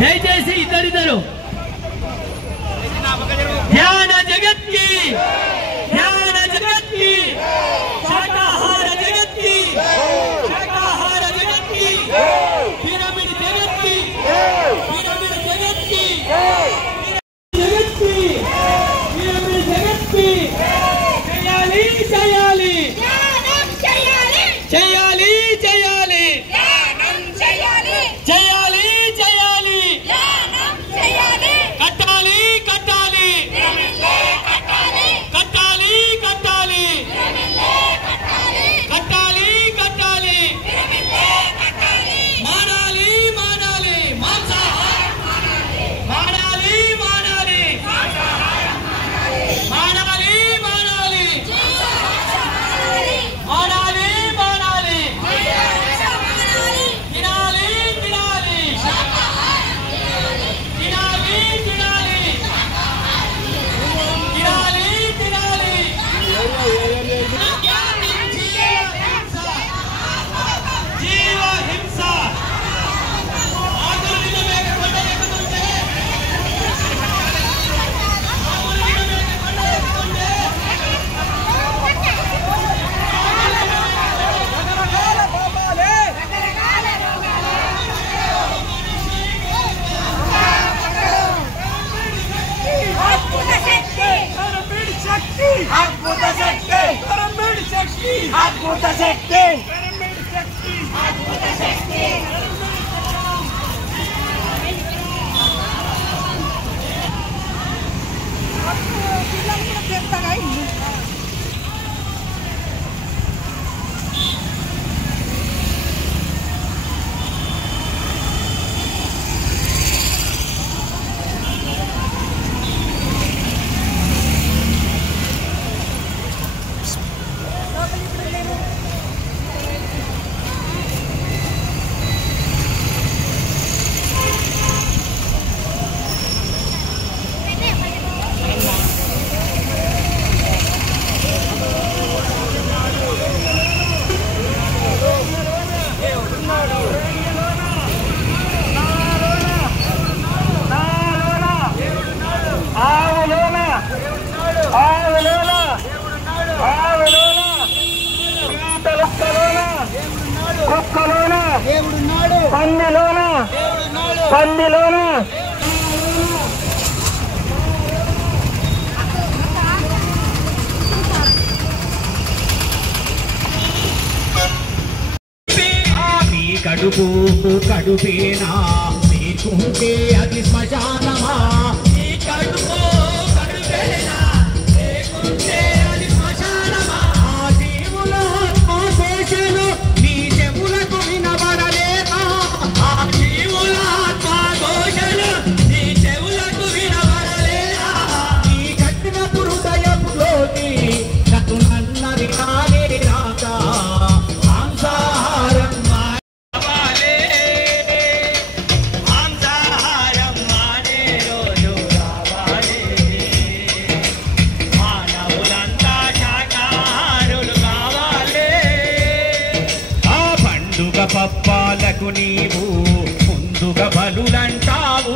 దయచేసి ఇద్దరిద్దరు ధ్యాన జగత్ కి ధ్యాన జగత్ కి శాకాహార జగత్ కి శాకాహార జగత్ కి పిరమిడ్ జగత్ కి పిరమిడ్ జగత్ కి జగత్ కి పిరమిడ్ జగత్ కి చేయాలి చేయాలి చేయాలి చేయాలి చేయాలి చేయాలి చేయాలి కట్టాలి కట్టాలి కట్టాలి కట్టాలి కట్టాలి కట్టాలి మానాలి మానాలి మాంసాహారం మానాలి మానాలి మానాలి మానాలి మానాలి మానాలి తినాలి తినాలి తినాలి తినాలి తినాలి తినాలి జీవ హింస ఆదుర్నిక మేక కొండెక్కుతుంటే ఆదుర్నిక మేక కొండెక్కుతుంటే రకరకాల పాపాలే అద్భుత శక్తి పిరమిడ్ శక్తి అద్భుత శక్తి పిరమిడ్ శక్తి అద్భుత శక్తి పిరమిడ్ శక్తి అద్భుత శక్తి పందిలోన కడుపు కడుపేనా నీకుంటే అది శ్మశానమా ఈ కడుపు కడుపేనా నీకుంటే అది శ్మశానమా జీవుల ఆశేషను నీ చెవులకు వినబడలేదా ఆ జీవుల ఆత్మఘోషను నీ చెవులకు వినబడలేదా నీ కట్టిన హృదయములోకి నన్ను నన్నది కానే రాక మాంసాహారం పప్పాలకు నీవు ముందుగా బలులంటావు